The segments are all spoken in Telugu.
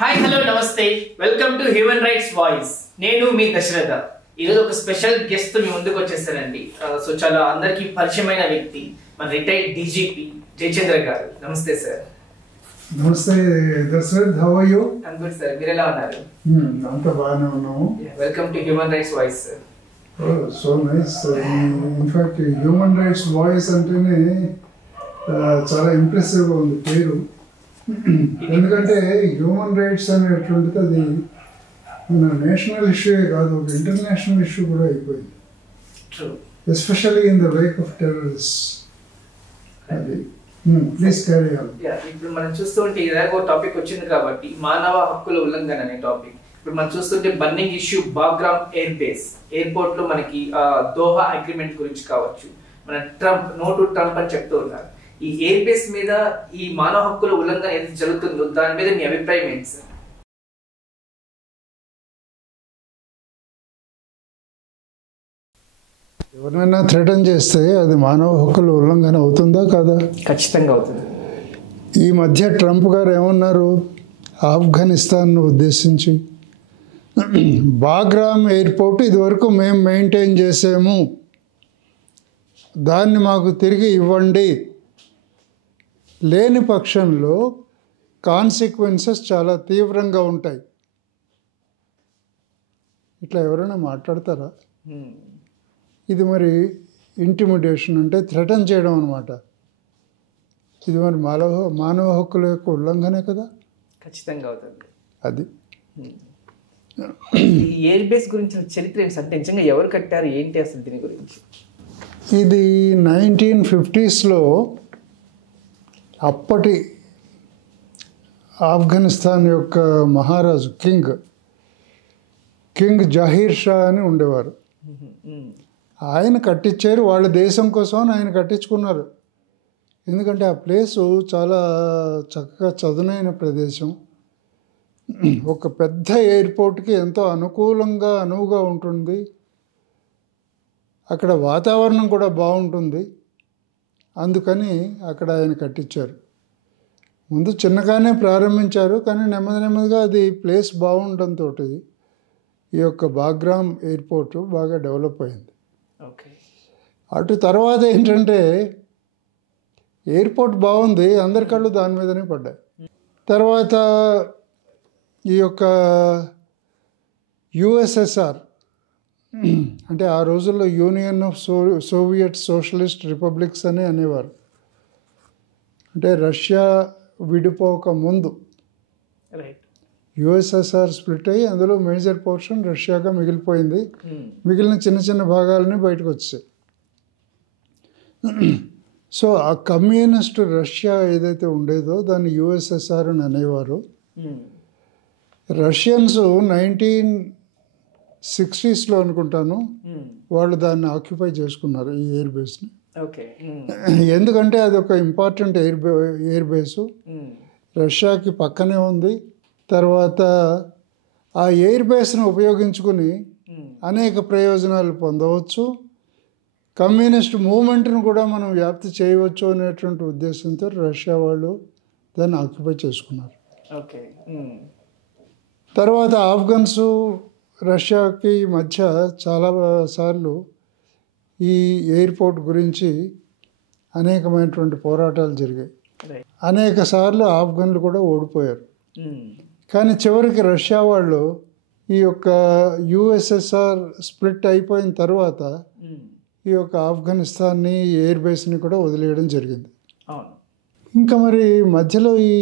హాయ్ హలో నమస్తే welcome to human rights voice. నేను మీ దశరథ. ఈరోజు ఒక స్పెషల్ గెస్ట్ తో మీ ముందుకు వచ్చేసానండి. సో చాలా అందరికి పరిచయమైన వ్యక్తి, మన రిటైర్డ్ డీజీపీ జయచంద్ర గారు. నమస్తే సార్. నమస్తే Dasharath, how are you? I'm good sir, మీరు ఎలా ఉన్నారు? అంతా బాగానే ఉన్నాము. Welcome to human rights voice sir. So nice. In fact human rights voice అంటేనే చాలా ఇంప్రెసివ్గా ఉంది పేరు. ఎందుకంటే హ్యూమన్ రైట్స్ అనేటువంటిది అది మన నేషనల్ ఇష్యూ కాదు, ఒక ఇంటర్నేషనల్ ఇష్యూ కూడా అయిపోయింది. Especially in the Wake of terrorist. అది ప్లీజ్ క్యారీ ఆన్. ఇప్పుడు మనం చూస్తుంటే ఇలాగో టాపిక్ వచ్చింది కాబట్టి మానవ హక్కుల ఉల్లంఘన అనే టాపిక్. ఇప్పుడు మనం చూస్తుంటే burning issue Bagram air base airport లో మనకి దోహా అగ్రిమెంట్ గురించి కావచ్చు, మన ట్రంప్ నో టు ట్రంప్ అని చెప్తూ ఉన్నారు. ఈ ఎయిర్ బేస్ మీద ఈ మానవ హక్కుల ఉల్లంఘన ఏది జరుగుతుందో దాని మీద మీ అభిప్రాయం ఏంటి సార్? ఎవరైనా థ్రెటన్ చేస్తే అది మానవ హక్కుల ఉల్లంఘన అవుతుందా కాదా? ఖచ్చితంగా అవుతుంది. ఈ మధ్య ట్రంప్ గారు ఏమన్నారు, ఆఫ్ఘనిస్తాన్ను ఉద్దేశించి బాగ్రామ్ ఎయిర్పోర్ట్ ఇదివరకు మేము మెయింటైన్ చేసాము, దాన్ని మాకు తిరిగి ఇవ్వండి, లేని పక్షంలో కాన్సిక్వెన్సెస్ చాలా తీవ్రంగా ఉంటాయి. ఇట్లా ఎవరైనా మాట్లాడతారా? ఇది మరి ఇంటిమిడేషన్ అంటే థ్రెటన్ చేయడం అనమాట. ఇది మరి మానవ హక్కుల యొక్క ఉల్లంఘనే కదా. ఖచ్చితంగా అవుతుంది అది. ఈ ఎయిర్ బేస్ గురించి చరిత్ర ఏంటి అంటే నిజంగా ఎవరు కట్టారు ఏంటి అసలు దీని గురించి? ఇది 1950s అప్పటి ఆఫ్ఘనిస్తాన్ యొక్క మహారాజు కింగ్ జహీర్ షా అని ఉండేవారు. ఆయన కట్టించారు, వాళ్ళ దేశం కోసం ఆయన కట్టించుకున్నారు. ఎందుకంటే ఆ ప్లేసు చాలా చక్కగా చదునైన ప్రదేశం, ఒక పెద్ద ఎయిర్పోర్ట్కి ఎంతో అనువుగా ఉంటుంది, అక్కడ వాతావరణం కూడా బాగుంటుంది. అందుకని అక్కడ ఆయన కట్టించారు. ముందు చిన్నగానే ప్రారంభించారు, కానీ నెమ్మదిగా అది ప్లేస్ బాగుండటంతో ఈ యొక్క బాగ్రామ్ ఎయిర్పోర్టు బాగా డెవలప్ అయింది. ఓకే. అటు తర్వాత ఏంటంటే ఎయిర్పోర్ట్ బాగుంది, అందరి కళ్ళు దాని మీదనే పడ్డాయి. తర్వాత ఈ యొక్క యుఎస్ఎస్ఆర్ అంటే ఆ రోజుల్లో union of Soviet socialist republics అని అనేవారు. అంటే రష్యా విడిపోక ముందు యుఎస్ఎస్ఆర్ స్ప్లిట్ అయ్యి అందులో మేజర్ పోర్షన్ రష్యాగా మిగిలిపోయింది. మిగిలిన చిన్న భాగాలని బయటకు వచ్చాయి. సో ఆ కమ్యూనిస్ట్ రష్యా ఏదైతే ఉండేదో దాన్ని యుఎస్ఎస్ఆర్ అని అనేవారు. రష్యన్స్ 1960s అనుకుంటాను వాళ్ళు దాన్ని ఆక్యుపై చేసుకున్నారు, ఈ ఎయిర్ బేస్ని. ఎందుకంటే అది ఒక ఇంపార్టెంట్ ఎయిర్ బేసు, రష్యాకి పక్కనే ఉంది. తర్వాత ఆ ఎయిర్ బేస్ని ఉపయోగించుకుని అనేక ప్రయోజనాలు పొందవచ్చు, కమ్యూనిస్ట్ మూమెంట్ను కూడా మనం వ్యాప్తి చేయవచ్చు అనేటువంటి ఉద్దేశంతో రష్యా వాళ్ళు దాన్ని ఆక్యుపై చేసుకున్నారు. తర్వాత ఆఫ్ఘన్స్ రష్యాకి మధ్య చాలాసార్లు ఈ ఎయిర్పోర్ట్ గురించి అనేకమైనటువంటి పోరాటాలు జరిగాయి. అనేక సార్లు ఆఫ్ఘన్లు కూడా ఓడిపోయారు. కానీ చివరికి రష్యా వాళ్ళు ఈ యొక్క యుఎస్ఎస్ఆర్ స్ప్లిట్ అయిపోయిన తర్వాత ఈ యొక్క ఆఫ్ఘనిస్తాన్ని ఎయిర్ బేస్ని కూడా వదిలేయడం జరిగింది. ఇంకా మరి మధ్యలో ఈ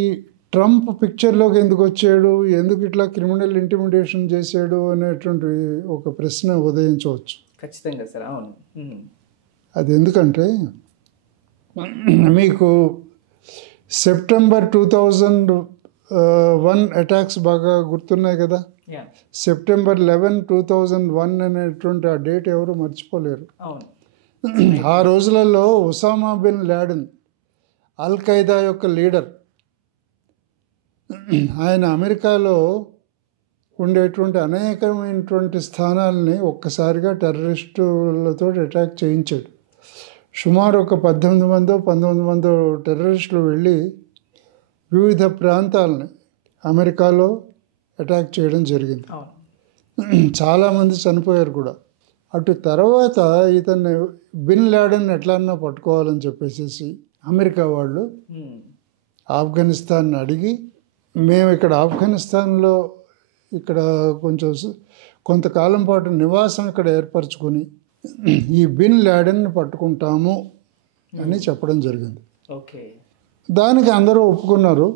ట్రంప్ పిక్చర్లోకి ఎందుకు వచ్చాడు, ఎందుకు ఇట్లా క్రిమినల్ ఇంటిమిడేషన్ చేశాడు అనేటువంటి ఒక ప్రశ్న ఉదయించవచ్చు. ఖచ్చితంగా సార్, అవును. అది ఎందుకంటే మీకు సెప్టెంబర్ 2001 అటాక్స్ బాగా గుర్తున్నాయి కదా. సెప్టెంబర్ 11, 2001 అనేటువంటి ఆ డేట్ ఎవరు మర్చిపోలేరు. ఆ రోజులలో ఒసామా బిన్ లాడెన్, అల్ ఖైదా యొక్క లీడర్, ఆయన అమెరికాలో ఉండేటువంటి అనేకమైనటువంటి స్థానాలని ఒక్కసారిగా టెర్రరిస్టులతో అటాక్ చేయించాడు. సుమారు ఒక 18 మందో 19 మందో టెర్రరిస్టులు వెళ్ళి వివిధ ప్రాంతాలని అమెరికాలో అటాక్ చేయడం జరిగింది. చాలామంది చనిపోయారు కూడా. అటు తర్వాత ఇతన్ని బిన్ లాడెన్ ఎట్లన్నా పట్టుకోవాలని చెప్పేసి అమెరికా వాళ్ళు ఆఫ్ఘనిస్తాన్ని అడిగి, మేము ఇక్కడ ఆఫ్ఘనిస్తాన్లో ఇక్కడ కొంతకాలం పాటు నివాసం ఇక్కడ ఏర్పరచుకొని ఈ బిన్ లాడెన్ని పట్టుకుంటాము అని చెప్పడం జరిగింది. దానికి అందరూ ఒప్పుకున్నారు.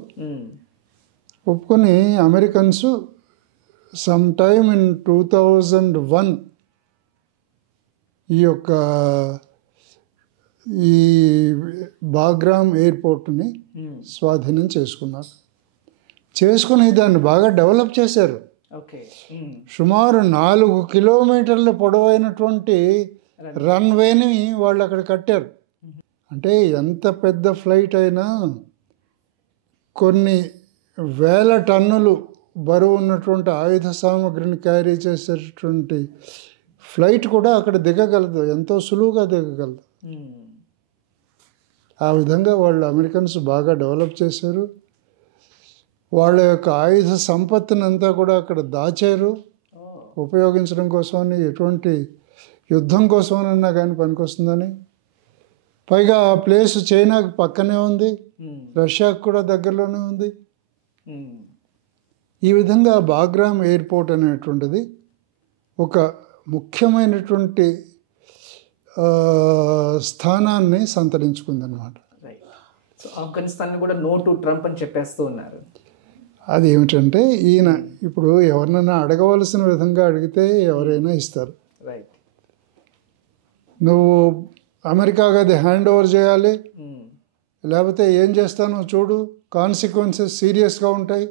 ఒప్పుకొని అమెరికన్స్ సమ్ టైమ్ ఇన్ 2001 ఈ బాగ్రామ్ ఎయిర్పోర్ట్ని స్వాధీనం చేసుకున్నారు. చేసుకుని దాన్ని బాగా డెవలప్ చేశారు. సుమారు 4 కిలోమీటర్ల పొడవైనటువంటి రన్వేని వాళ్ళు అక్కడ కట్టారు. అంటే ఎంత పెద్ద ఫ్లైట్ అయినా కొన్ని వేల టన్నులు బరువు ఉన్నటువంటి ఆయుధ సామగ్రిని క్యారీ చేసేటువంటి ఫ్లైట్ కూడా అక్కడ దిగగలదు, ఎంతో సులువుగా దిగగలదు. ఆ విధంగా వాళ్ళు అమెరికన్స్ బాగా డెవలప్ చేశారు. వాళ్ళ యొక్క ఆయుధ సంపత్తిని అంతా కూడా అక్కడ దాచారు. ఉపయోగించడం కోసమని, ఎటువంటి యుద్ధం కోసమనన్నా కానీ పనికొస్తుందని. పైగా ఆ ప్లేస్ చైనాకి పక్కనే ఉంది, రష్యాకు కూడా దగ్గరలోనే ఉంది. ఈ విధంగా బాగ్రామ్ ఎయిర్పోర్ట్ అనేటువంటిది ఒక ముఖ్యమైనటువంటి స్థానాన్ని సంతరించుకుందన్నమాట. సో ఆఫ్ఘనిస్తాన్ కూడా నో టు ట్రంప్ అని చెప్పేస్తూ ఉన్నారు. అది ఏమిటంటే, ఈయన ఇప్పుడు ఎవరినైనా అడగవలసిన విధంగా అడిగితే ఎవరైనా ఇస్తారు. నువ్వు అమెరికాకి అది హ్యాండ్ ఓవర్ చేయాలి, లేకపోతే ఏం చేస్తానో చూడు, కాన్సిక్వెన్సెస్ సీరియస్గా ఉంటాయి,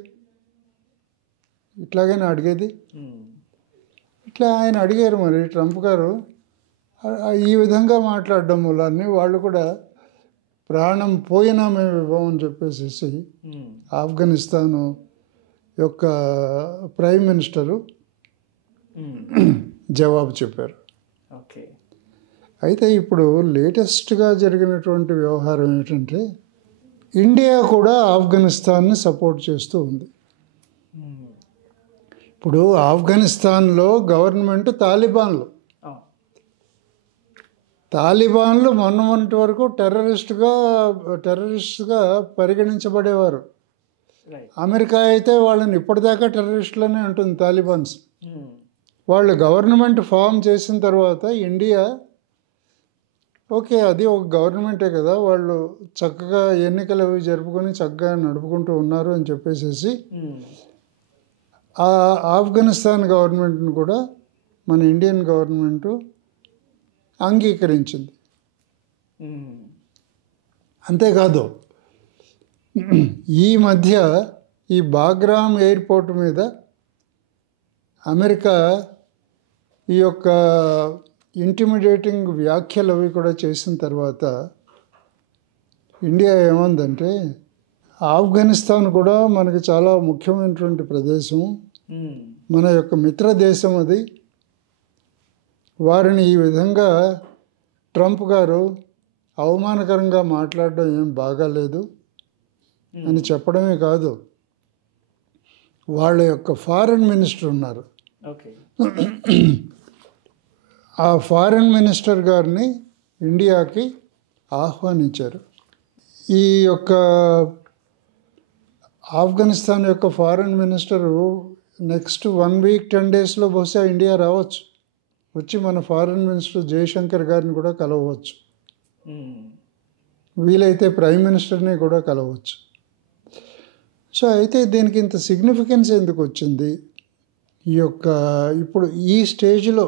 ఇట్లాగైనా అడిగేది. ఇట్లా ఆయన అడిగారు. మరి ట్రంప్ గారు ఈ విధంగా మాట్లాడడం వల్ల వాళ్ళు కూడా ప్రాణం పోయినా మేము ఇవ్వమని చెప్పేసి ఆఫ్ఘనిస్తాను యొక్క ప్రైమ్ మినిస్టరు జవాబు చెప్పారు. అయితే ఇప్పుడు లేటెస్ట్గా జరిగినటువంటి వ్యవహారం ఏంటంటే, ఇండియా కూడా ఆఫ్ఘనిస్తాన్ని సపోర్ట్ చేస్తూ ఉంది. ఇప్పుడు ఆఫ్ఘనిస్తాన్లో గవర్నమెంట్ తాలిబాన్లు మొన్నటి వరకు టెర్రరిస్ట్గా పరిగణించబడేవారు. అమెరికా అయితే వాళ్ళని ఇప్పటిదాకా టెర్రరిస్టులనే అంటుంది తాలిబాన్స్. వాళ్ళు గవర్నమెంట్ ఫామ్ చేసిన తర్వాత ఇండియా ఓకే అది ఒక గవర్నమెంటే కదా, వాళ్ళు చక్కగా ఎన్నికలు అవి జరుపుకొని చక్కగా నడుపుకుంటూ ఉన్నారు అని చెప్పేసి ఆ ఆఫ్ఘనిస్తాన్ గవర్నమెంట్ని కూడా మన ఇండియన్ గవర్నమెంటు అంగీకరించింది. అంతేకాదు, ఈ మధ్య ఈ బాగ్రామ్ ఎయిర్పోర్ట్ మీద అమెరికా ఈ యొక్క ఇంటిమిడేటింగ్ వ్యాఖ్యలు అవి కూడా చేసిన తర్వాత ఇండియా ఏమందంటే, ఆఫ్ఘనిస్తాన్ కూడా మనకి చాలా ముఖ్యమైనటువంటి ప్రదేశం, మన యొక్క మిత్ర దేశం అది. వారిని ఈ విధంగా ట్రంప్ గారు అవమానకరంగా మాట్లాడడం ఏం బాగాలేదు అని చెప్పడమే కాదు, వాళ్ళ యొక్క ఫారెన్ మినిస్టర్ ఉన్నారు, ఆ ఫారెన్ మినిస్టర్ గారిని ఇండియాకి ఆహ్వానించారు. ఈ యొక్క ఆఫ్ఘనిస్తాన్ యొక్క ఫారెన్ మినిస్టరు నెక్స్ట్ 1 వీక్ 10 డేస్లో బహుశా ఇండియా రావచ్చు, వచ్చి మన ఫారెన్ మినిస్టర్ జయశంకర్ గారిని కూడా కలవచ్చు, వీలైతే ప్రైమ్ మినిస్టర్ని కూడా కలవచ్చు. సో అయితే దీనికి ఇంత సిగ్నిఫికెన్స్ ఎందుకు వచ్చింది? ఈ యొక్క ఇప్పుడు ఈ స్టేజ్లో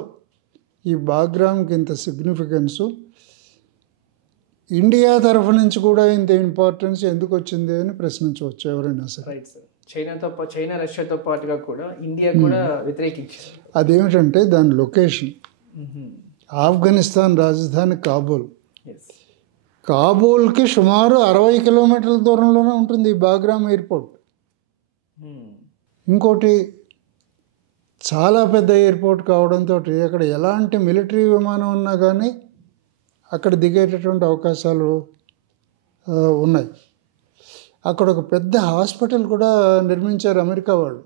ఈ బాగ్రామ్కి ఇంత సిగ్నిఫికెన్సు, ఇండియా తరఫు నుంచి కూడా ఇంత ఇంపార్టెన్స్ ఎందుకు వచ్చింది అని ప్రశ్నించవచ్చు ఎవరైనా సరే. చైనా రష్యాతో పాటుగా కూడా ఇండియా కూడా వ్యతిరేకించింది. అదేమిటంటే దాని లొకేషన్, ఆఫ్ఘనిస్తాన్ రాజధాని కాబూల్. కాబూల్కి సుమారు 60 కిలోమీటర్ల దూరంలోనే ఉంటుంది ఈ బాగ్రామ్ ఎయిర్పోర్ట్. ఇంకోటి చాలా పెద్ద ఎయిర్పోర్ట్ కావడంతో అక్కడ ఎలాంటి మిలిటరీ విమానం ఉన్నా కానీ అక్కడ దిగేటటువంటి అవకాశాలు ఉన్నాయి. అక్కడ ఒక పెద్ద హాస్పిటల్ కూడా నిర్మించారు అమెరికా వాళ్ళు.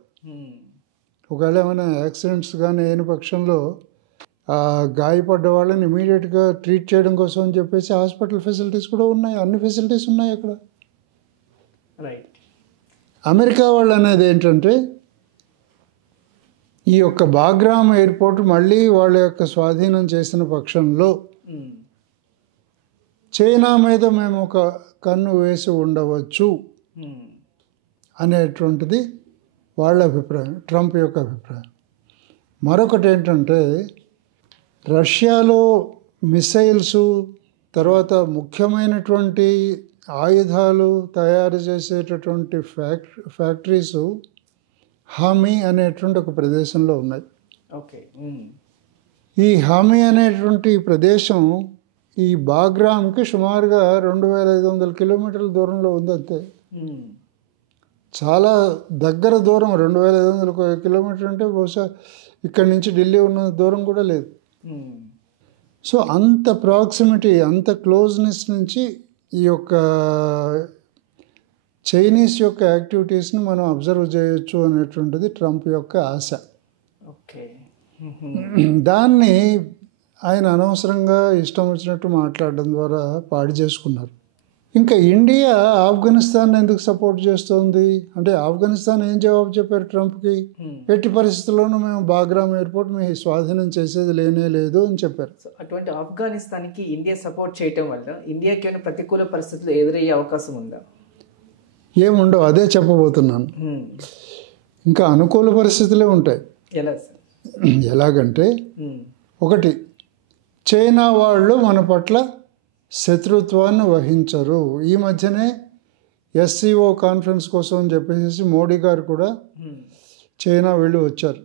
ఒకవేళ ఏమైనా యాక్సిడెంట్స్ కానీ అయిన పక్షంలో గాయపడ్డ వాళ్ళని ఇమీడియట్గా ట్రీట్ చేయడం కోసం అని చెప్పేసి హాస్పిటల్ ఫెసిలిటీస్ కూడా ఉన్నాయి. అన్ని ఫెసిలిటీస్ ఉన్నాయి అక్కడ. రైట్. అమెరికా వాళ్ళు అనేది ఏంటంటే ఈ యొక్క బాగ్రామ్ ఎయిర్పోర్ట్ మళ్ళీ వాళ్ళ యొక్క స్వాధీనం చేసిన పక్షంలో చైనా మీద మేము ఒక కన్ను వేసి ఉండవచ్చు అనేటువంటిది వాళ్ళ అభిప్రాయం, ట్రంప్ యొక్క అభిప్రాయం. మరొకటి ఏంటంటే రష్యాలో మిసైల్స్, తర్వాత ముఖ్యమైనటువంటి ఆయుధాలు తయారు చేసేటటువంటి ఫ్యాక్టరీస్ హామీ అనేటువంటి ఒక ప్రదేశంలో ఉన్నాయి. ఓకే. ఈ హామీ అనేటువంటి ప్రదేశం ఈ బాగ్రామ్కి సుమారుగా 2500 కిలోమీటర్ల దూరంలో ఉంది. అంతే, చాలా దగ్గర దూరం. 2500 కిలోమీటర్ అంటే బహుశా ఇక్కడి నుంచి ఢిల్లీ ఉన్న దూరం కూడా లేదు. సో అంత ప్రాక్సిమిటీ, అంత క్లోజ్నెస్ నుంచి ఈ యొక్క చైనీస్ యొక్క యాక్టివిటీస్ని మనం అబ్జర్వ్ చేయొచ్చు అనేటువంటిది ట్రంప్ యొక్క ఆశ. ఓకే. దాన్ని ఆయన అనవసరంగా ఇష్టం వచ్చినట్టు మాట్లాడడం ద్వారా పాడు చేసుకున్నారు. ఇంకా ఇండియా ఆఫ్ఘనిస్తాన్ ఎందుకు సపోర్ట్ చేస్తోంది అంటే, ఆఫ్ఘనిస్తాన్ ఏం జవాబు చెప్పారు ట్రంప్కి? ఎట్టి పరిస్థితుల్లోనూ మేము బాగ్రామ్ ఎయిర్పోర్ట్ మీ స్వాధీనం చేసేది లేనే లేదు అని చెప్పారు. అటువంటి ఆఫ్ఘనిస్తాన్కి ఇండియా సపోర్ట్ చేయటం వల్ల ఇండియాకి ఏమైనా ప్రతికూల పరిస్థితులు ఎదురయ్యే అవకాశం ఉందా? ఏముండవు, అదే చెప్పబోతున్నాను. ఇంకా అనుకూల పరిస్థితులే ఉంటాయి. ఎలా సార్? ఎలాగంటే, ఒకటి, చైనా వాళ్ళు మన పట్ల శత్రుత్వాన్ని వహించరు. ఈ మధ్యనే SCO కాన్ఫరెన్స్ కోసం అని చెప్పేసి మోడీ గారు కూడా చైనా వెళ్ళి వచ్చారు.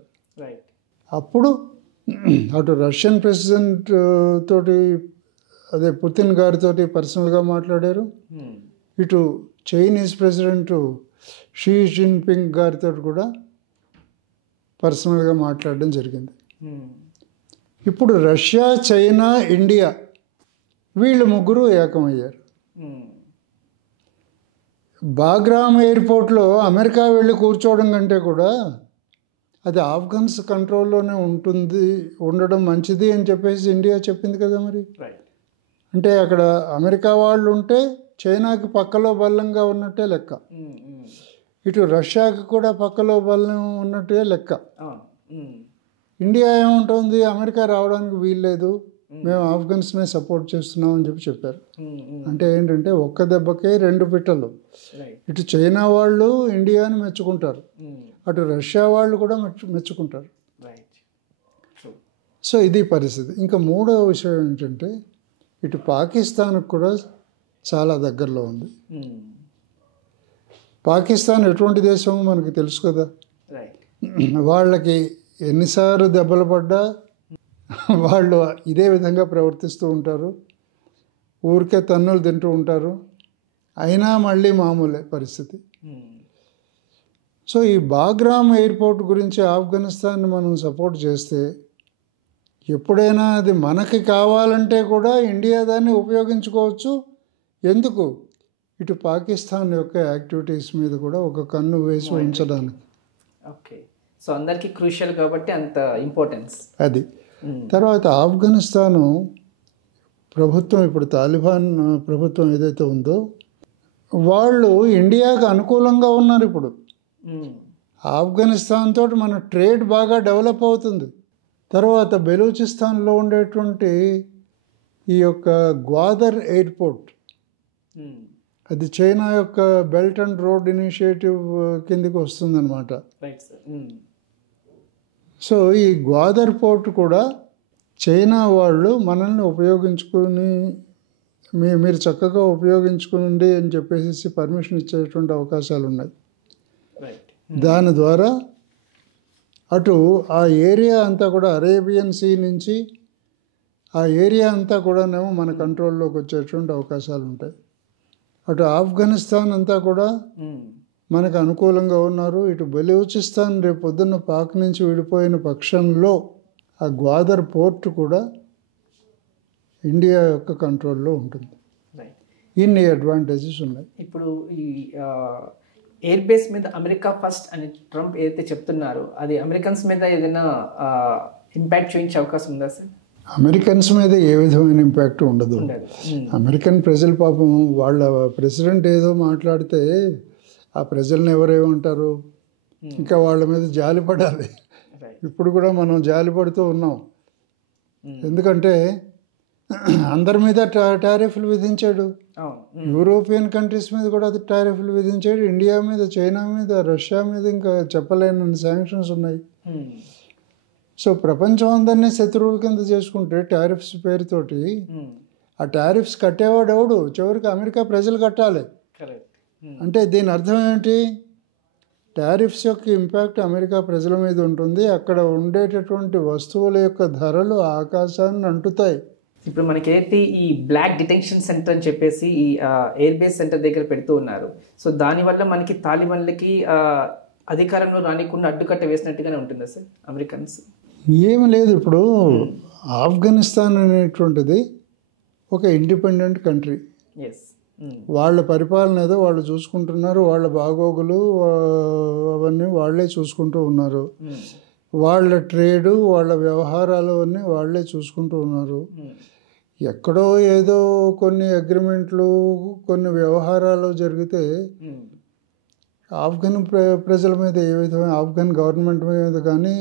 అప్పుడు అటు రష్యన్ ప్రెసిడెంట్ తోటి, అదే పుతిన్ గారితో పర్సనల్గా మాట్లాడారు. ఇటు చైనీస్ ప్రెసిడెంట్ షీ జిన్పింగ్ గారితో కూడా పర్సనల్గా మాట్లాడడం జరిగింది. ఇప్పుడు రష్యా, చైనా, ఇండియా వీళ్ళు ముగ్గురు ఏకమయ్యారు. బాగ్రామ్ ఎయిర్పోర్ట్లో అమెరికా వెళ్ళి కూర్చోవడం కంటే కూడా అది ఆఫ్ఘన్స్ కంట్రోల్లోనే ఉండడం మంచిది అని చెప్పేసి ఇండియా చెప్పింది కదా. మరి అంటే అక్కడ అమెరికా వాళ్ళు ఉంటే చైనాకి పక్కలో బలంగా ఉన్నట్టే లెక్క, ఇటు రష్యాకి కూడా పక్కలో బలం ఉన్నట్టే లెక్క. ఇండియా ఏముంటుంది, అమెరికా రావడానికి వీల్లేదు, మేము ఆఫ్ఘన్స్నే సపోర్ట్ చేస్తున్నాం అని చెప్పారు. అంటే ఏంటంటే ఒక్క దెబ్బకే రెండు పిట్టలు. ఇటు చైనా వాళ్ళు ఇండియాని మెచ్చుకుంటారు, అటు రష్యా వాళ్ళు కూడా మెచ్చుకుంటారు. సో ఇది పరిస్థితి. ఇంకా మూడవ విషయం ఏంటంటే, ఇటు పాకిస్తాన్కి కూడా చాలా దగ్గరలో ఉంది. పాకిస్తాన్ ఎటువంటి దేశం మనకి తెలుసు కదా. వాళ్ళకి ఎన్నిసార్లు దెబ్బలు పడ్డా వాళ్ళు ఇదే విధంగా ప్రవర్తిస్తూ ఉంటారు, ఊరికే తన్నులు తింటూ ఉంటారు, అయినా మళ్ళీ మామూలే పరిస్థితి. సో ఈ బాగ్రామ్ ఎయిర్పోర్ట్ గురించి ఆఫ్ఘనిస్తాన్ని మనం సపోర్ట్ చేస్తే ఎప్పుడైనా అది మనకి కావాలంటే కూడా ఇండియా దాన్ని ఉపయోగించుకోవచ్చు. ఎందుకు, ఇటు పాకిస్తాన్ యొక్క యాక్టివిటీస్ మీద కూడా ఒక కన్ను వేసి ఉంచడానికి. ఓకే, సో అందరికీ క్రూషియల్ కాబట్టి అంత ఇంపార్టెన్స్ అది. తర్వాత ఆఫ్ఘనిస్తాను ప్రభుత్వం, ఇప్పుడు తాలిబాన్ ప్రభుత్వం ఏదైతే ఉందో, వాళ్ళు ఇండియాకి అనుకూలంగా ఉన్నారు. ఇప్పుడు ఆఫ్ఘనిస్తాన్ తోటి మన ట్రేడ్ బాగా డెవలప్ అవుతుంది. తర్వాత బెలూచిస్తాన్లో ఉండేటువంటి ఈ యొక్క గ్వాదర్ ఎయిర్పోర్ట్, అది చైనా యొక్క బెల్ట్ అండ్ రోడ్ ఇనిషియేటివ్ కిందకి వస్తుందన్నమాట. సో ఈ గ్వాదర్ పోర్ట్ కూడా చైనా వాళ్ళు మనల్ని ఉపయోగించుకుని మీరు చక్కగా ఉపయోగించుకోండి అని చెప్పేసి పర్మిషన్ ఇచ్చేటువంటి అవకాశాలు ఉన్నాయి. దాని ద్వారా అటు ఆ ఏరియా అంతా కూడా, అరేబియన్ సీ నుంచి ఆ ఏరియా అంతా కూడానేమో మన కంట్రోల్లోకి వచ్చేటువంటి అవకాశాలు ఉంటాయి. అటు ఆఫ్ఘనిస్తాన్ అంతా కూడా మనకు అనుకూలంగా ఉన్నారు. ఇటు బెలూచిస్తాన్ రేపు పొద్దున్న పాక్ నుంచి విడిపోయిన పక్షంలో ఆ గ్వాదర్ పోర్ట్ కూడా ఇండియా యొక్క కంట్రోల్లో ఉంటుంది. ఇన్ని అడ్వాంటేజెస్ ఉన్నాయి. ఇప్పుడు ఈ ఎయిర్ బేస్ మీద అమెరికా ఫస్ట్ అని ట్రంప్ ఏదైతే చెప్తున్నారో అది అమెరికన్స్ మీద ఏదైనా ఇంపాక్ట్ చూపించే అవకాశం ఉందా సార్? అమెరికన్స్ మీద ఏ విధమైన ఇంపాక్ట్ ఉండదు. అమెరికన్ ప్రజలు పాపం వాళ్ళ ప్రెసిడెంట్ ఏదో మాట్లాడితే ఆ ప్రజల్ని ఎవరేమంటారు, ఇంకా వాళ్ళ మీద జాలి పడాలి. ఇప్పుడు కూడా మనం జాలి పడుతూ ఉన్నాం. ఎందుకంటే అందరి మీద టారిఫ్లు విధించాడు. యూరోపియన్ కంట్రీస్ మీద కూడా అది టారిఫ్లు విధించాడు. ఇండియా మీద, చైనా మీద, రష్యా మీద ఇంకా చెప్పలేని శాంక్షన్స్ ఉన్నాయి. సో ప్రపంచం అందరినీ శత్రువుల కింద చేసుకుంటే టారిఫ్స్ పేరుతోటి ఆ టారిఫ్స్ కట్టేవాడు ఎవడు? చివరికి అమెరికా ప్రజలు కట్టాలి. అంటే దీని అర్థం ఏంటి? టారిఫ్స్ యొక్క ఇంపాక్ట్ అమెరికా ప్రజల మీద ఉంటుంది. అక్కడ ఉండేటటువంటి వస్తువుల యొక్క ధరలు ఆకాశాన్ని అంటుతాయి. ఇప్పుడు మనకైతే ఈ బ్లాక్ డిటెన్షన్ సెంటర్ అని చెప్పేసి ఈ ఎయిర్ బేస్ సెంటర్ దగ్గర పెడుతూ ఉన్నారు. సో దానివల్ల మనకి తాలిబాన్లకి అధికారంలో రానికుండా అడ్డుకట్ట వేసినట్టుగానే ఉంటుందా సార్ అమెరికన్స్? ఏమి లేదు. ఇప్పుడు ఆఫ్ఘనిస్తాన్ అనేటువంటిది ఒక ఇండిపెండెంట్ కంట్రీ. వాళ్ళ పరిపాలన ఏదో వాళ్ళు చూసుకుంటున్నారు. వాళ్ళ బాగోగులు అవన్నీ వాళ్ళే చూసుకుంటూ ఉన్నారు. వాళ్ళ ట్రేడు, వాళ్ళ వ్యవహారాలు అన్నీ వాళ్ళే చూసుకుంటూ ఉన్నారు. ఎక్కడో ఏదో కొన్ని అగ్రిమెంట్లు, కొన్ని వ్యవహారాలు జరిగితే ఆఫ్ఘన్ ప్రజల మీద ఏ విధమైన, ఆఫ్ఘన్ గవర్నమెంట్ మీద కానీ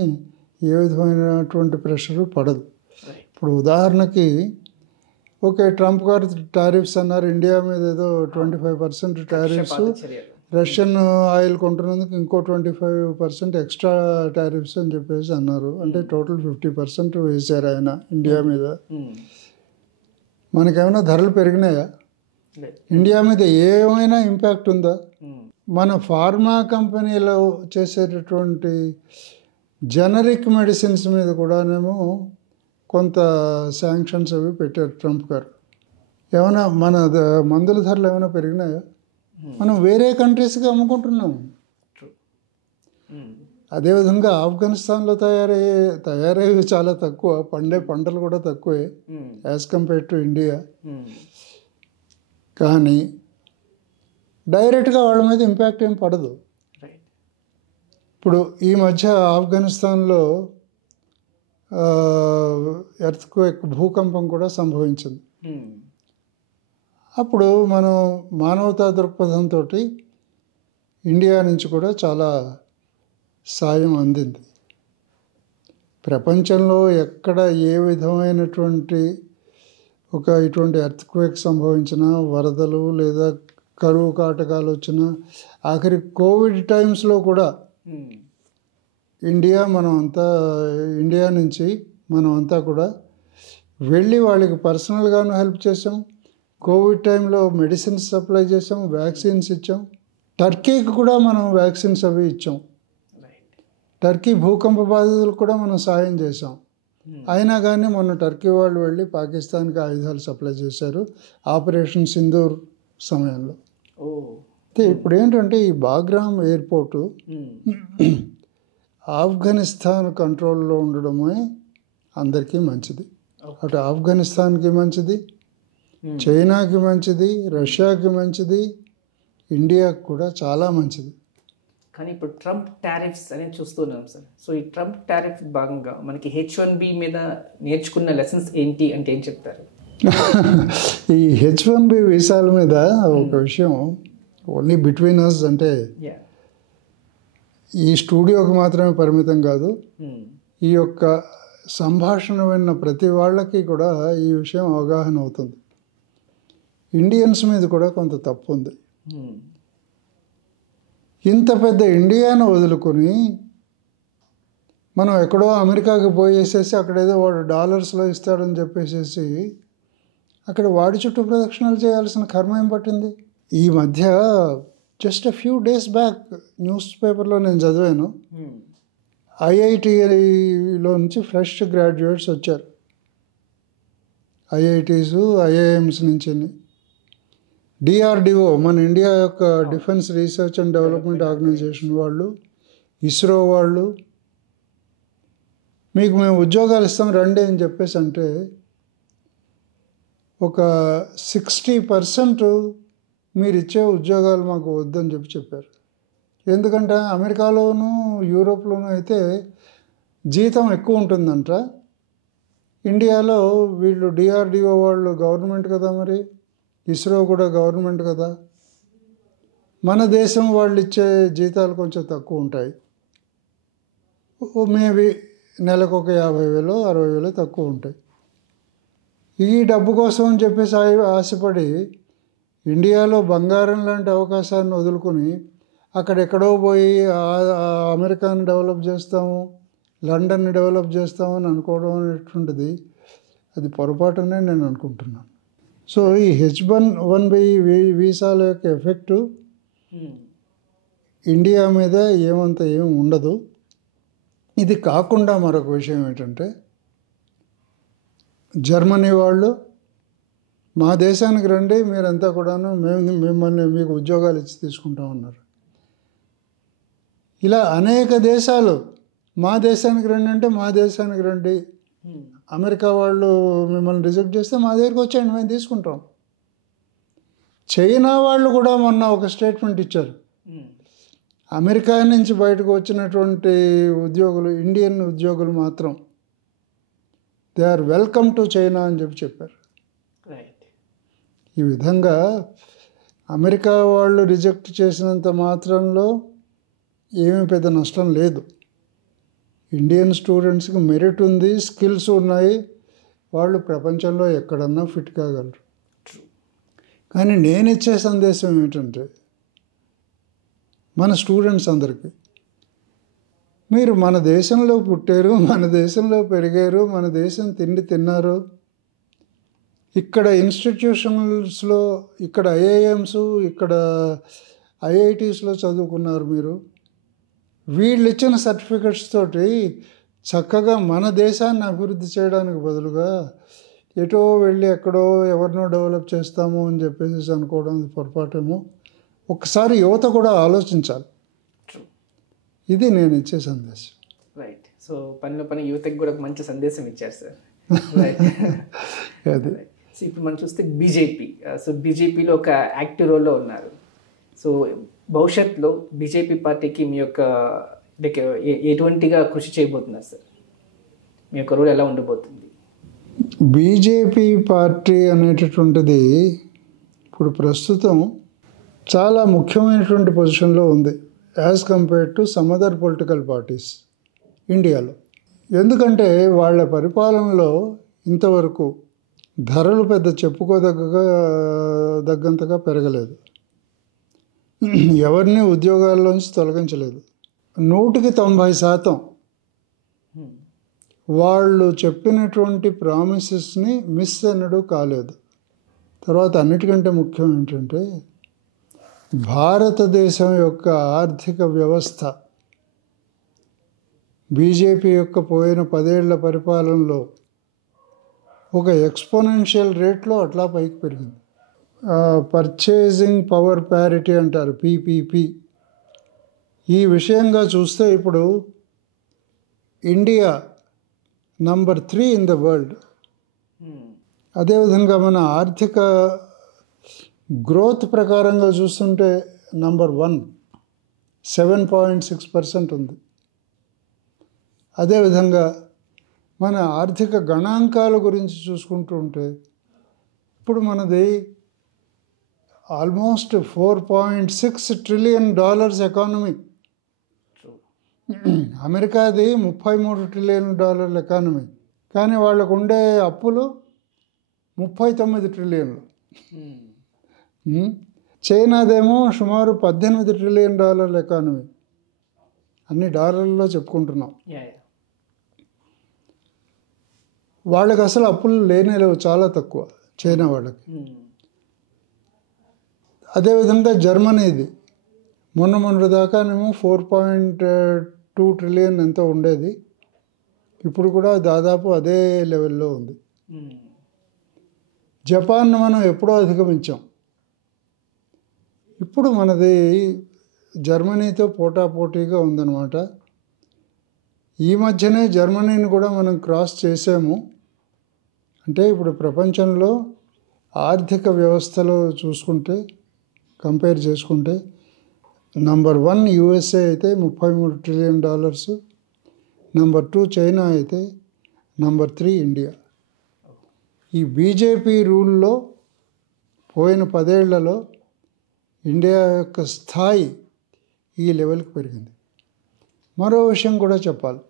ఏ విధమైనటువంటి ప్రెషరు పడదు. ఇప్పుడు ఉదాహరణకి ఓకే, ట్రంప్ గారు టారిఫ్స్ అన్నారు, ఇండియా మీద ఏదో 25% టారిఫ్స్, రష్యన్ ఆయిల్ కొంటున్నందుకు ఇంకో 25% ఎక్స్ట్రా టారిఫ్స్ అని చెప్పేసి అన్నారు. అంటే టోటల్ 50% వేశారు ఆయన ఇండియా మీద. మనకేమైనా ధరలు పెరిగినాయా? ఇండియా మీద ఏమైనా ఇంపాక్ట్ ఉందా? మన ఫార్మా కంపెనీలో చేసేటటువంటి జనరిక్ మెడిసిన్స్ మీద కూడానేమో కొంత శాంక్షన్స్ అవి పెట్టారు ట్రంప్ గారు. ఏమైనా మన మందుల ధరలు ఏమైనా పెరిగినాయా? మనం వేరే కంట్రీస్కి అమ్ముకుంటున్నాం. అదేవిధంగా ఆఫ్ఘనిస్తాన్లో తయారయ్యేవి చాలా తక్కువ, పంటలు కూడా తక్కువే యాజ్ కంపేర్ టు ఇండియా. కానీ డైరెక్ట్గా వాళ్ళ మీద ఇంపాక్ట్ ఏం పడదు. ఇప్పుడు ఈ మధ్య ఆఫ్ఘనిస్తాన్లో ఎర్త్క్వేక్, భూకంపం కూడా సంభవించింది. అప్పుడు మనం మానవతా దృక్పథంతో ఇండియా నుంచి కూడా చాలా సాయం అందింది. ప్రపంచంలో ఎక్కడ ఏ విధమైనటువంటి ఇటువంటి ఎర్త్క్వేక్ సంభవించిన, వరదలు లేదా కరువు కాటకాలు వచ్చిన, ఆఖరి కోవిడ్ టైమ్స్లో కూడా ఇండియా నుంచి మనం అంతా కూడా వెళ్ళి వాళ్ళకి పర్సనల్గాను హెల్ప్ చేసాం. కోవిడ్ టైంలో మెడిసిన్స్ సప్లై చేసాం, వ్యాక్సిన్స్ ఇచ్చాం. టర్కీకి కూడా మనం వ్యాక్సిన్స్ అవి ఇచ్చాం. టర్కీ భూకంప బాధితులకు కూడా మనం సాయం చేసాం. అయినా కానీ మొన్న టర్కీ వాళ్ళు వెళ్ళి పాకిస్తాన్కి ఆయుధాలు సప్లై చేశారు ఆపరేషన్ సింధూర్ సమయంలో. అయితే ఇప్పుడు ఏంటంటే ఈ బాగ్రామ్ ఎయిర్పోర్టు ఆఫ్ఘనిస్తాన్ కంట్రోల్లో ఉండడమే అందరికీ మంచిది. అటు ఆఫ్ఘనిస్తాన్కి మంచిది, చైనాకి మంచిది, రష్యాకి మంచిది, ఇండియాకి కూడా చాలా మంచిది. కానీ ఇప్పుడు ట్రంప్ టారిఫ్స్ అనేది చూస్తున్నాం సార్. సో ఈ ట్రంప్ టారిఫ్ భాగంగా మనకి H1B మీద నేర్చుకున్న లెసన్స్ ఏంటి అంటే ఏం చెప్తారు? ఈ H1B వీసాల మీద ఒక విషయం ఓన్లీ బిట్వీన్ అస్, అంటే ఈ స్టూడియోకి మాత్రమే పరిమితం కాదు, ఈ యొక్క సంభాషణ విన్న ప్రతి వాళ్ళకి కూడా ఈ విషయం అవగాహన అవుతుంది. ఇండియన్స్ మీద కూడా కొంత తప్పు ఉంది. ఇంత పెద్ద ఇండియాను వదులుకొని మనం ఎక్కడో అమెరికాకి పోయేసేసి అక్కడేదో వాడు డాలర్స్లో ఇస్తాడని చెప్పేసేసి అక్కడ వాడి చుట్టూ ప్రదక్షిణలు చేయాల్సిన కర్మ ఏం పట్టింది? ఈ మధ్య just few days back news పేపర్లో నేను చదివాను, ఐఐటీలో నుంచి ఫ్రెష్ గ్రాడ్యుయేట్స్ వచ్చారు. ఐఐటీస్, ఐఐఎమ్స్ నుంచి. డిఆర్డిఓ, మన ఇండియా యొక్క defence research and development organisation వాళ్ళు, ఇస్రో వాళ్ళు, మీకు మేము ఉద్యోగాలు ఇస్తాం రండి అని చెప్పేసి అంటే ఒక 60% మీరు ఇచ్చే ఉద్యోగాలు మాకు వద్దని చెప్పారు. ఎందుకంటే అమెరికాలోను యూరోప్లోనూ అయితే జీతం ఎక్కువ ఉంటుందంట. ఇండియాలో వీళ్ళు డిఆర్డిఓ వాళ్ళు గవర్నమెంట్ కదా, మరి ఇస్రో కూడా గవర్నమెంట్ కదా. మన దేశం వాళ్ళు ఇచ్చే జీతాలు కొంచెం తక్కువ ఉంటాయి. మేబీ నెలకు ఒక 50,000 60,000 తక్కువ ఉంటాయి. ఈ డబ్బు కోసం అని చెప్పేసి ఆశపడి ఇండియాలో బంగారం లాంటి అవకాశాన్ని వదులుకొని అక్కడెక్కడో పోయి అమెరికాని డెవలప్ చేస్తాము, లండన్ని డెవలప్ చేస్తామని అనుకోవడం అనేటువంటిది అది పొరపాటునే నేను అనుకుంటున్నాను. సో ఈ H1B వీసాల యొక్క ఎఫెక్టు ఇండియా మీద ఏం ఉండదు. ఇది కాకుండా మరొక విషయం ఏంటంటే, జర్మనీ వాళ్ళు మా దేశానికి రండి, మీరంతా కూడాను మిమ్మల్ని మీకు ఉద్యోగాలు ఇచ్చి తీసుకుంటామన్నారు. ఇలా అనేక దేశాలు మా దేశానికి రండి అంటే మా దేశానికి రండి, అమెరికా వాళ్ళు మిమ్మల్ని రిజెక్ట్ చేస్తే మా దగ్గరికి వచ్చేయండి, మేము తీసుకుంటాం. చైనా వాళ్ళు కూడా మొన్న ఒక స్టేట్మెంట్ ఇచ్చారు. అమెరికా నుంచి బయటకు వచ్చినటువంటి ఉద్యోగులు, ఇండియన్ ఉద్యోగులు మాత్రం they are welcome to China అని చెప్పారు. ఈ విధంగా అమెరికా వాళ్ళు రిజెక్ట్ చేసినంత మాత్రంలో ఏమీ పెద్ద నష్టం లేదు. ఇండియన్ స్టూడెంట్స్కి మెరిట్ ఉంది, స్కిల్స్ ఉన్నాయి, వాళ్ళు ప్రపంచంలో ఎక్కడన్నా ఫిట్ కాగలరు. కానీ నేను ఇచ్చే సందేశం ఏమిటంటే, మన స్టూడెంట్స్ అందరికీ, మీరు మన దేశంలో పుట్టారు, మన దేశంలో పెరిగారు, మన దేశం తిండి తిన్నారు, ఇక్కడ ఇన్స్టిట్యూషన్స్లో, ఇక్కడ ఐఐఎమ్స్, ఇక్కడ ఐఐటీస్లో చదువుకున్నారు. మీరు వీళ్ళు ఇచ్చిన సర్టిఫికెట్స్ తోటి చక్కగా మన దేశాన్ని అభివృద్ధి చేయడానికి బదులుగా ఎటో వెళ్ళి ఎక్కడో ఎవరినో డెవలప్ చేస్తాము అని చెప్పేసి అనుకోవడం పొరపాటేమో. ఒకసారి యువత కూడా ఆలోచించాలి. ఇది నేను ఇచ్చే సందేశం. రైట్. సో పనిలో పని యువతకి కూడా మంచి సందేశం ఇచ్చారు సార్. అది సో ఇప్పుడు మనం చూస్తే బీజేపీ, సో బీజేపీలో ఒక యాక్టివ్ రోల్లో ఉన్నారు. సో భవిష్యత్తులో బీజేపీ పార్టీకి మీ యొక్క ఎటువంటిగా కృషి చేయబోతున్నారు సార్? మీ యొక్క రోల్ ఎలా ఉండబోతుంది? బీజేపీ పార్టీ అనేటటువంటిది ఇప్పుడు ప్రస్తుతం చాలా ముఖ్యమైనటువంటి పొజిషన్లో ఉంది as compared to some other political parties ఇండియాలో. ఎందుకంటే వాళ్ళ పరిపాలనలో ఇంతవరకు ధరలు పెద్ద చెప్పుకోదగ్గంతగా పెరగలేదు, ఎవరిని ఉద్యోగాల్లోంచి తొలగించలేదు. 100% వాళ్ళు చెప్పినటువంటి ప్రామిసెస్ని మిస్ అన్నడు కాలేదు. తర్వాత అన్నిటికంటే ముఖ్యం ఏంటంటే, భారతదేశం యొక్క ఆర్థిక వ్యవస్థ బీజేపీ యొక్క పోయిన 10 ఏళ్ల పరిపాలనలో ఒక ఎక్స్పోనెన్షియల్ రేట్లో అట్లా పైకి పెరిగింది. పర్చేసింగ్ పవర్ ప్యారిటీ అంటారు, పీపీపీ. ఈ విషయంగా చూస్తే ఇప్పుడు India number 3 in the world. అదేవిధంగా మన ఆర్థిక గ్రోత్ ప్రకారంగా చూస్తుంటే నంబర్ 1 7.6% ఉంది. అదేవిధంగా మన ఆర్థిక గణాంకాల గురించి చూసుకుంటూ ఉంటే ఇప్పుడు మనది ఆల్మోస్ట్ $4.6 ట్రిలియన్ ఎకానమీ. అమెరికాది $33 ట్రిలియన్ ఎకానమీ, కానీ వాళ్ళకు ఉండే అప్పులు 39 ట్రిలియన్లు. చైనాదేమో సుమారు $18 ట్రిలియన్ ఎకానమీ. అన్ని డాలర్లలో చెప్పుకుంటున్నాం. వాళ్ళకి అసలు అప్పులు లేవు, చాలా తక్కువ చైనా వాళ్ళకి. అదేవిధంగా జర్మనీది మొన్న దాకానేమో 4.2 ట్రిలియన్ ఎంతో ఉండేది, ఇప్పుడు కూడా దాదాపు అదే లెవెల్లో ఉంది. జపాన్ మనం ఎప్పుడో అధిగమించాం. ఇప్పుడు మనది జర్మనీతో పోటాపోటీగా ఉందన్నమాట. ఈ మధ్యనే జర్మనీని కూడా మనం క్రాస్ చేసాము. అంటే ఇప్పుడు ప్రపంచంలో ఆర్థిక వ్యవస్థలో చూసుకుంటే కంపేర్ చేసుకుంటే నంబర్ 1 యుఎస్ఏ అయితే $33 ట్రిలియన్, నంబర్ 2 చైనా అయితే, నంబర్ 3 ఇండియా. ఈ బీజేపీ రూల్లో పోయిన 10 ఏళ్లలో ఇండియా యొక్క స్థాయి ఈ లెవెల్కి పెరిగింది. మరో విషయం కూడా చెప్పాలి.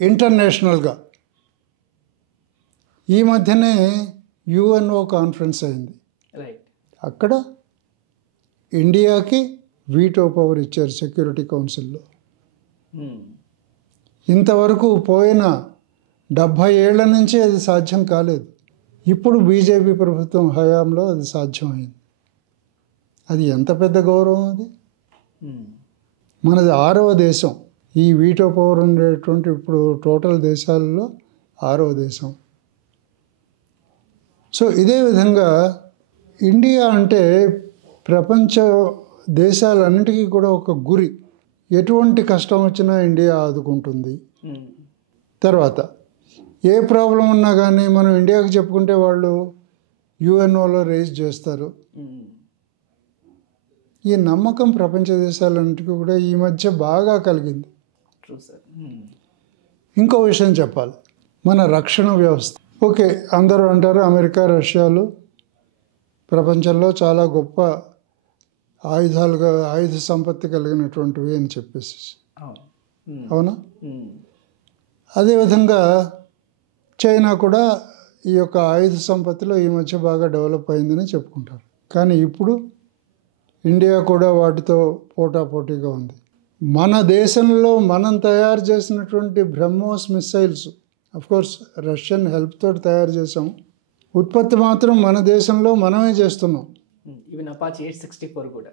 ఇంటర్నేషనల్గా ఈ మధ్యనే యుఎన్ఓ కాన్ఫరెన్స్ అయింది. అక్కడ ఇండియాకి వీటో పవర్ ఇచ్చారు సెక్యూరిటీ కౌన్సిల్లో. ఇంతవరకు పోయిన 70 ఏళ్ల నుంచి అది సాధ్యం కాలేదు. ఇప్పుడు బీజేపీ ప్రభుత్వం హయాంలో అది సాధ్యమైంది. అది ఎంత పెద్ద గౌరవం అది. మనది 6వ దేశం ఈ వీటో పవర్ ఉండేటువంటి, ఇప్పుడు టోటల్ దేశాలలో 6వ దేశం. సో ఇదే విధంగా ఇండియా అంటే ప్రపంచ దేశాలన్నిటికీ కూడా ఒక గురి. ఎటువంటి కష్టం వచ్చినా ఇండియా ఆదుకుంటుంది. తర్వాత ఏ ప్రాబ్లం ఉన్నా కానీ మనం ఇండియాకి చెప్పుకుంటే వాళ్ళు యుఎన్ఓలో రేజ్ చేస్తారు. ఈ నమ్మకం ప్రపంచ దేశాలన్నిటికీ కూడా ఈ మధ్య బాగా కలిగింది. ఇంకో విషయం చెప్పాలి, మన రక్షణ వ్యవస్థ. ఓకే, అందరూ అంటారు అమెరికా, రష్యాలు ప్రపంచంలో చాలా గొప్ప ఆయుధ సంపత్తి కలిగినటువంటివి అని చెప్పేసి. అవునా? అదేవిధంగా చైనా కూడా ఈ యొక్క ఆయుధ సంపత్తిలో ఈ మధ్య బాగా డెవలప్ అయిందని చెప్పుకుంటారు. కానీ ఇప్పుడు ఇండియా కూడా వాటితో పోటాపోటీగా ఉంది. మన దేశంలో మనం తయారు చేసినటువంటి BrahMos missiles, of course Russian help తోటి తయారు చేసాం, ఉత్పత్తి మాత్రం మన దేశంలో మనమే చేస్తున్నాం. ఈవెన్ అపాచీ 864 కూడా.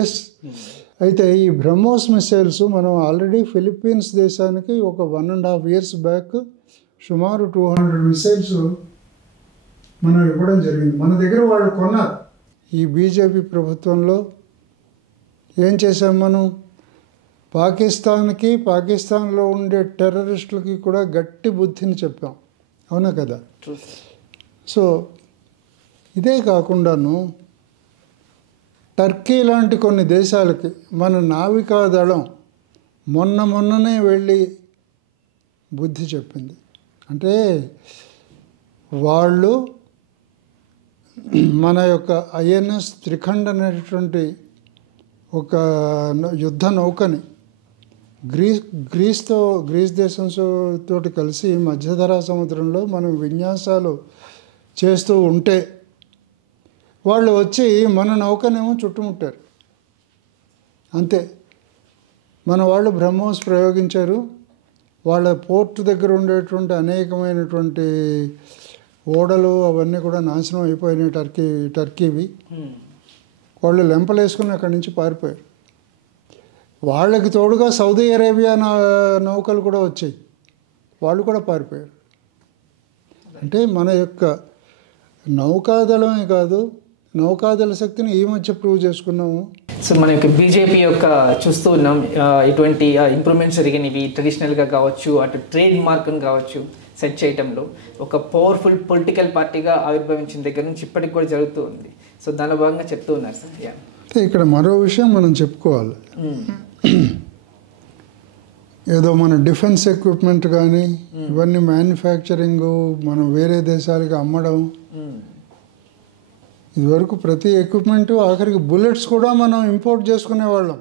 ఎస్. అయితే ఈ బ్రహ్మోస్ మిసైల్స్ మనం ఆల్రెడీ ఫిలిప్పీన్స్ దేశానికి ఒక 1.5 years బ్యాక్ సుమారు 200 మిసైల్స్ మనం ఇవ్వడం జరిగింది. మన దగ్గర వాళ్ళు కొన్నారు. ఈ బీజేపీ ప్రభుత్వంలో ఏం చేసాం మనం? పాకిస్తాన్కి, పాకిస్తాన్లో ఉండే టెర్రరిస్టులకి కూడా గట్టి బుద్ధిని చెప్పాం. అవునా కదా? సో ఇదే కాకుండాను టర్కీ లాంటి కొన్ని దేశాలకి మన నావికాదళం మొన్ననే వెళ్ళి బుద్ధి చెప్పింది. అంటే వాళ్ళు మన యొక్క ఐఎన్ఎస్ త్రిఖండ్ అనేటువంటి ఒక యుద్ధ నౌకని గ్రీస్ దేశంతో కలిసి మధ్యధరా సముద్రంలో మనం విన్యాసాలు చేస్తూ ఉంటే వాళ్ళు వచ్చి మన నౌకనేమో చుట్టుముట్టారు. అంతే. మన వాళ్ళు బ్రహ్మోస్ ప్రయోగించారు. వాళ్ళ పోర్టు దగ్గర ఉండేటువంటి అనేకమైనటువంటి ఓడలు అవన్నీ కూడా నాశనం అయిపోయినాయి టర్కీవి. వాళ్ళు లెంపలేసుకుని అక్కడి నుంచి పారిపోయారు. వాళ్ళకి తోడుగా సౌదీ అరేబియా నౌకలు కూడా వచ్చాయి, వాళ్ళు కూడా పారిపోయారు. అంటే మన యొక్క నౌకాదళమే కాదు, నౌకాదళ శక్తిని ఈ మధ్య ప్రూవ్ చేసుకున్నాము. సో మన యొక్క బీజేపీ యొక్క చూస్తూ ఉన్నాం, ఇటువంటి ఇంప్రూవ్మెంట్స్ జరిగినవి ట్రెడిషనల్గా కావచ్చు, అటు ట్రేడ్ మార్క్ను కావచ్చు సెట్ చేయడంలో ఒక పవర్ఫుల్ పొలిటికల్ పార్టీగా ఆవిర్భవించిన దగ్గర నుంచి ఇప్పటికి కూడా జరుగుతూ ఉంది. సో దానిలో భాగంగా చెప్తూ ఉన్నారు సార్. అంటే ఇక్కడ మరో విషయం మనం చెప్పుకోవాలి. ఏదో మన డిఫెన్స్ ఎక్విప్మెంట్ కానీ ఇవన్నీ మ్యానుఫ్యాక్చరింగ్ మనం వేరే దేశాలకి అమ్మడం, ఇదివరకు ప్రతి ఎక్విప్మెంట్ ఆఖరికి బుల్లెట్స్ కూడా మనం ఇంపోర్ట్ చేసుకునేవాళ్ళం.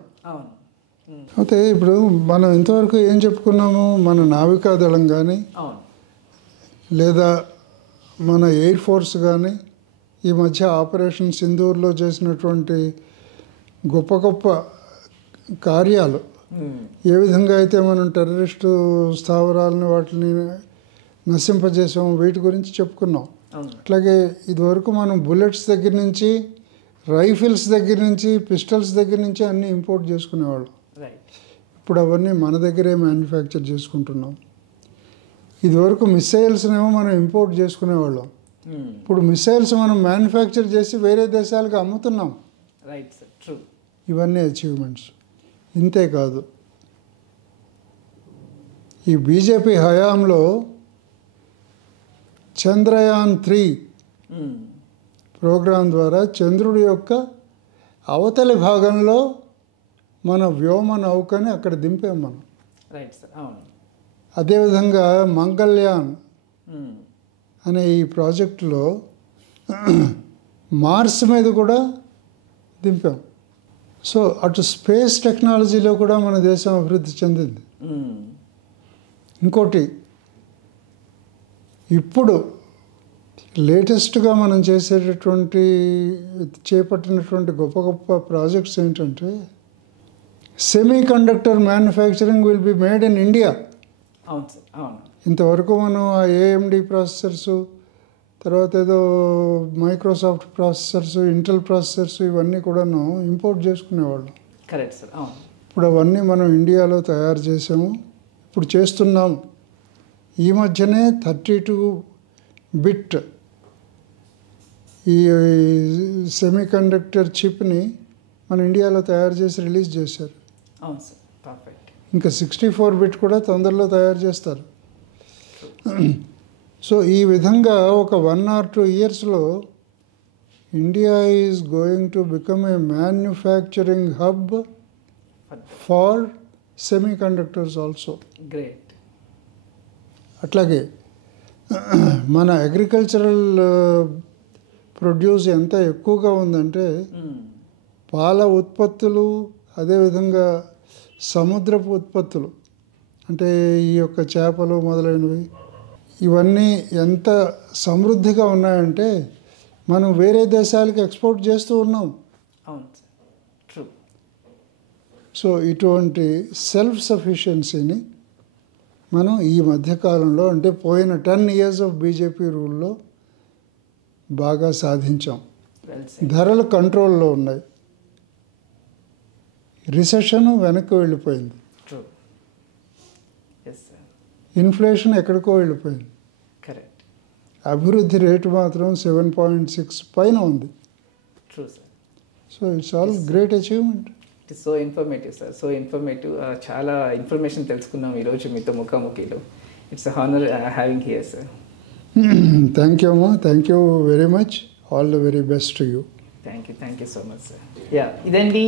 అయితే ఇప్పుడు మనం ఇంతవరకు ఏం చెప్పుకున్నాము? మన నావికాదళం కానీ లేదా మన ఎయిర్ ఫోర్స్ కానీ ఈ మధ్య ఆపరేషన్ సింధూర్లో చేసినటువంటి గొప్ప గొప్ప కార్యాలు, ఏ విధంగా అయితే మనం టెర్రరిస్టు స్థావరాలని వాటిని నశింపజేసాము, వీటి గురించి చెప్పుకున్నాం. అట్లాగే ఇదివరకు మనం బుల్లెట్స్ దగ్గర నుంచి, రైఫిల్స్ దగ్గర నుంచి, పిస్టల్స్ దగ్గర నుంచి అన్నీ ఇంపోర్ట్ చేసుకునేవాళ్ళం. ఇప్పుడు అవన్నీ మన దగ్గరే మ్యానుఫ్యాక్చర్ చేసుకుంటున్నాం. ఇదివరకు మిసైల్స్నేమో మనం ఇంపోర్ట్ చేసుకునేవాళ్ళం. ఇప్పుడు మిసైల్స్ మనం మ్యానుఫ్యాక్చర్ చేసి వేరే దేశాలకు అమ్ముతున్నాం. ఇవన్నీ అచీవ్మెంట్స్. ఇంతేకాదు, ఈ బీజేపీ హయాంలో చంద్రయాన్-3 ప్రోగ్రాం ద్వారా చంద్రుడి యొక్క అవతలి భాగంలో మన వ్యోమ నౌకని అక్కడ దింపాం మనం. రైట్ సార్, అవును. అదేవిధంగా మంగళ్యాన్ అనే ఈ ప్రాజెక్టులో మార్స్ మీద కూడా దింపాం. సో అటు స్పేస్ టెక్నాలజీలో కూడా మన దేశం అభివృద్ధి చెందింది. ఇంకోటి, ఇప్పుడు లేటెస్ట్గా మనం చేపట్టినటువంటి గొప్ప గొప్ప ప్రాజెక్ట్స్ ఏంటంటే semi conductor manufacturing will be made in India. అవును సార్, అవును. ఇంతవరకు మనం ఆ ఏఎండి ప్రాసెసర్స్, తర్వాత ఏదో మైక్రోసాఫ్ట్ ప్రాసెసర్స్, ఇంటెల్ ప్రాసెసర్స్ ఇవన్నీ కూడాను ఇంపోర్ట్ చేసుకునేవాళ్ళం. కరెక్ట్ సార్, అవును. ఇప్పుడు అవన్నీ మనం ఇండియాలో తయారు చేసాము, ఇప్పుడు చేస్తున్నాం. ఈ మధ్యనే 32 బిట్ ఈ సెమీ కండక్టర్ చిప్ని మన ఇండియాలో తయారు చేసి రిలీజ్ చేశారు. అవును సార్, పర్ఫెక్ట్. ఇంకా 64 బిట్ కూడా తొందరలో తయారు చేస్తారు. సో ఈ విధంగా ఒక 1 or 2 ఇయర్స్లో India is going to become a manufacturing hub for semiconductors also. Great. అట్లాగే మన అగ్రికల్చరల్ ప్రొడ్యూస్ ఎంత ఎక్కువగా ఉందంటే పాల ఉత్పత్తులు, అదేవిధంగా సముద్రపు ఉత్పత్తులు అంటే ఈ యొక్క చేపలు మొదలైనవి, ఇవన్నీ ఎంత సమృద్ధిగా ఉన్నాయంటే మనం వేరే దేశాలకు ఎక్స్పోర్ట్ చేస్తూ ఉన్నాం. అవును, ట్రూ. సో ఇటువంటి సెల్ఫ్ సఫిషియన్సీని మనం ఈ మధ్యకాలంలో అంటే పోయిన 10 years ఆఫ్ బీజేపీ రూల్లో బాగా సాధించాం. ధరలు కంట్రోల్లో ఉన్నాయి, రిసెషన్ వెనక్కి వెళ్ళిపోయింది, ఇన్ఫ్లేషన్ ఎక్కడికో వెళ్ళిపోయింది, కరెక్ట్. అభివృద్ధి రేటు మాత్రం 7.6 పైన ఉంది. True sir. So it's all great achievement. It is so informative sir, so informative. చాలా ఇన్ఫర్మేషన్ తెలుసుకున్నాం ఈరోజు మీతో ముఖాముఖిలో. It's honour having here sir. Thank you అమ్మా, thank you very much. All the very best to you. Thank you so much sir. Yeah, ఇదండి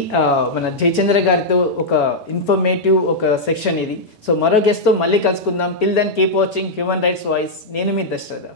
మన జయచంద్ర గారితో ఒక ఇన్ఫర్మేటివ్ ఒక సెక్షన్ ఇది. సో మరో గెస్ట్తో మళ్ళీ కలుసుకుందాం. Till then keep watching human rights voice. నేను మీ దశరథ.